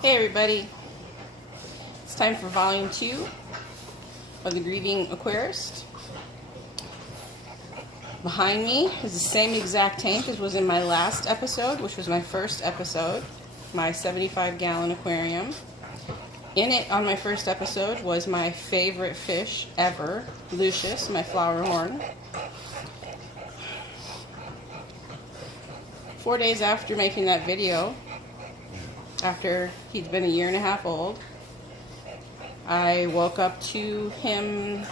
Hey everybody, it's time for volume 2 of the Grieving Aquarist. Behind me is the same exact tank as was in my last episode, which was my first episode, my 75-gallon aquarium. In it, on my first episode, was my favorite fish ever, Lucius, my flower horn. 4 days after making that video, after he'd been 1.5 years old, I woke up to him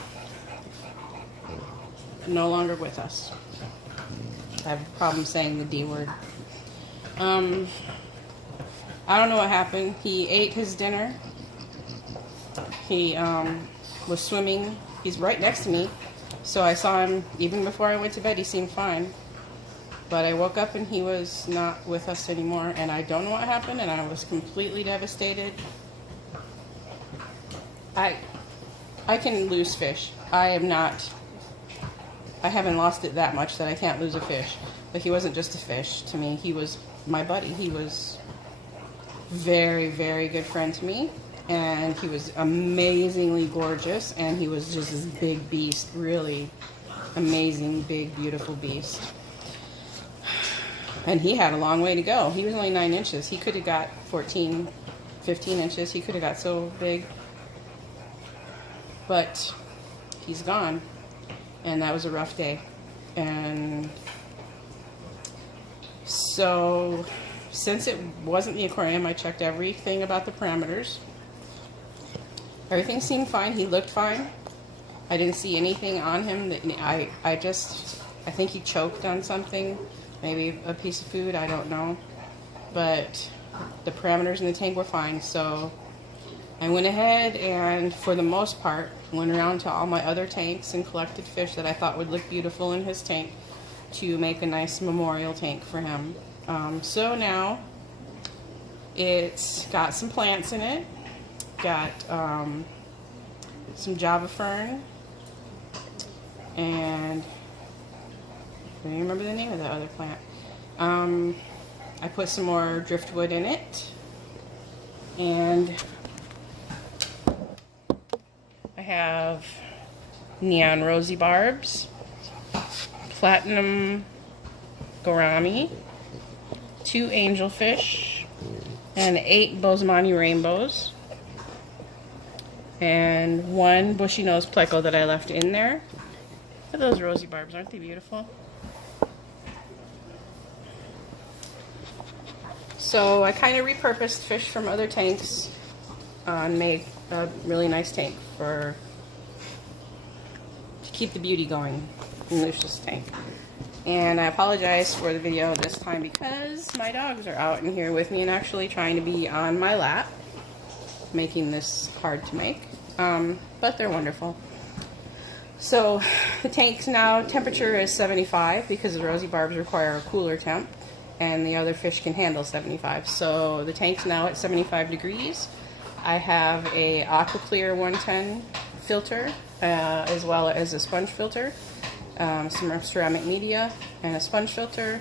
no longer with us. I have a problem saying the D word. I don't know what happened. He ate his dinner. He was swimming. He's right next to me, so I saw him even before I went to bed. He seemed fine. But I woke up and he was not with us anymore, and I don't know what happened, and I was completely devastated. I can lose fish. I haven't lost it that much that I can't lose a fish. But he wasn't just a fish to me. He was my buddy. He was very, very good friend to me, and he was amazingly gorgeous, and he was just this big beast, really amazing, big, beautiful beast. And he had a long way to go. He was only 9 inches. He could have got 14, 15 inches. He could have got so big. But he's gone. And that was a rough day. And so, since it wasn't the aquarium, I checked everything about the parameters. Everything seemed fine. He looked fine. I didn't see anything on him that I think he choked on something. Maybe a piece of food, I don't know. But the parameters in the tank were fine, so I went ahead and, for the most part, went around to all my other tanks and collected fish that I thought would look beautiful in his tank to make a nice memorial tank for him. So now, it's got some plants in it, got some Java fern, and I don't remember the name of that other plant. I put some more driftwood in it, and I have neon rosy barbs, platinum Goarami, 2 angelfish, and 8 Boesemani rainbows, and 1 bushy nose pleco that I left in there. Look at those rosy barbs, aren't they beautiful? So I kind of repurposed fish from other tanks and made a really nice tank to keep the beauty going in Lucius' tank. And I apologize for the video this time because my dogs are out in here with me and actually trying to be on my lap, making this hard to make, but they're wonderful. So the tank's now temperature is 75 because the rosy barbs require a cooler temp, and the other fish can handle 75. So the tank's now at 75 degrees. I have a AquaClear 110 filter, as well as a sponge filter, some ceramic media, and a sponge filter,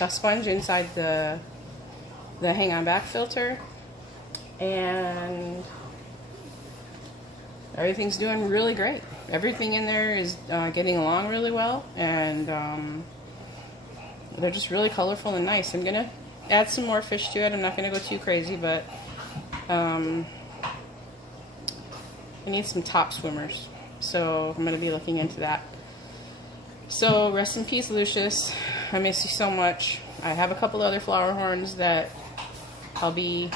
a sponge inside the hang-on back filter, and everything's doing really great. Everything in there is getting along really well, and they're just really colorful and nice. I'm going to add some more fish to it. I'm not going to go too crazy, but I need some top swimmers. So I'm going to be looking into that. So rest in peace, Lucius. I miss you so much. I have a couple other flower horns that I'll be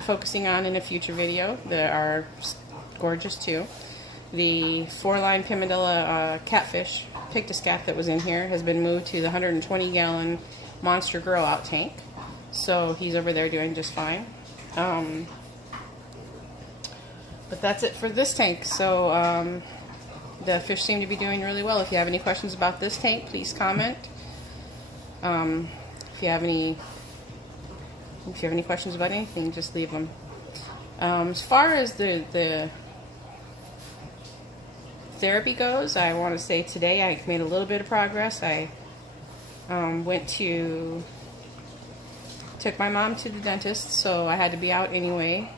focusing on in a future video that are gorgeous too. The 4-line Pimadilla catfish pictoscat that was in here has been moved to the 120-gallon monster grow out tank, so he's over there doing just fine. But that's it for this tank. So the fish seem to be doing really well. If you have any questions about this tank, please comment. If you have any questions about anything, just leave them. As far as the therapy goes, I want to say today I made a little bit of progress. I went to took my mom to the dentist, so I had to be out anyway.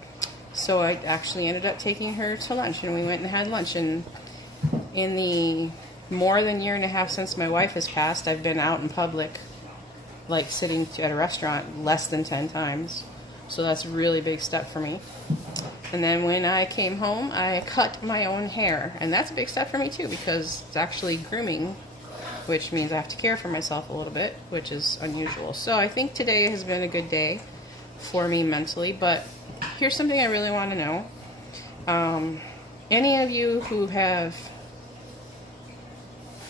So I actually ended up taking her to lunch, and we went and had lunch. And in the more than year and a half since my wife has passed, I've been out in public, like sitting at a restaurant, less than 10 times. So that's a really big step for me. And then when I came home, I cut my own hair. And that's a big step for me too, because it's actually grooming, which means I have to care for myself a little bit, which is unusual. So I think today has been a good day for me mentally. But here's something I really want to know. Any of you who have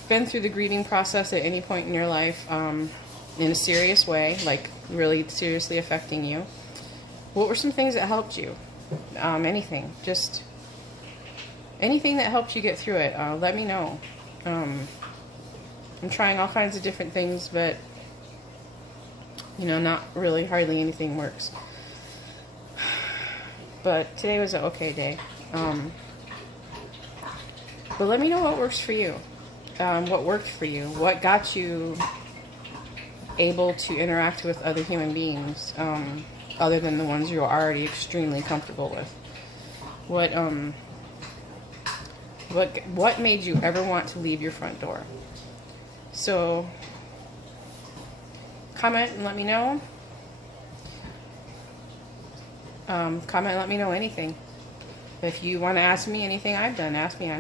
been through the grieving process at any point in your life in a serious way, like really seriously affecting you, what were some things that helped you? Anything. Just anything that helped you get through it. Let me know. I'm trying all kinds of different things, but you know, not really, hardly anything works. But today was an okay day. But let me know what works for you. What worked for you. What got you able to interact with other human beings, other than the ones you're already extremely comfortable with. What made you ever want to leave your front door? So comment and let me know. Comment and let me know anything. If you want to ask me anything I've done, ask me.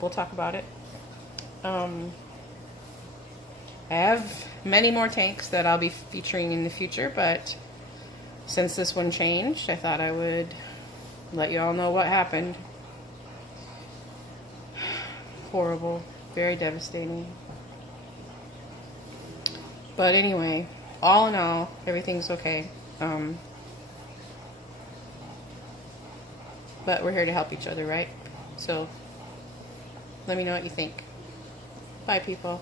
We'll talk about it. I have many more tanks that I'll be featuring in the future, but since this one changed, I thought I would let you all know what happened. Horrible. Very devastating. But anyway, all in all, everything's okay. But we're here to help each other, right? So let me know what you think. Bye, people.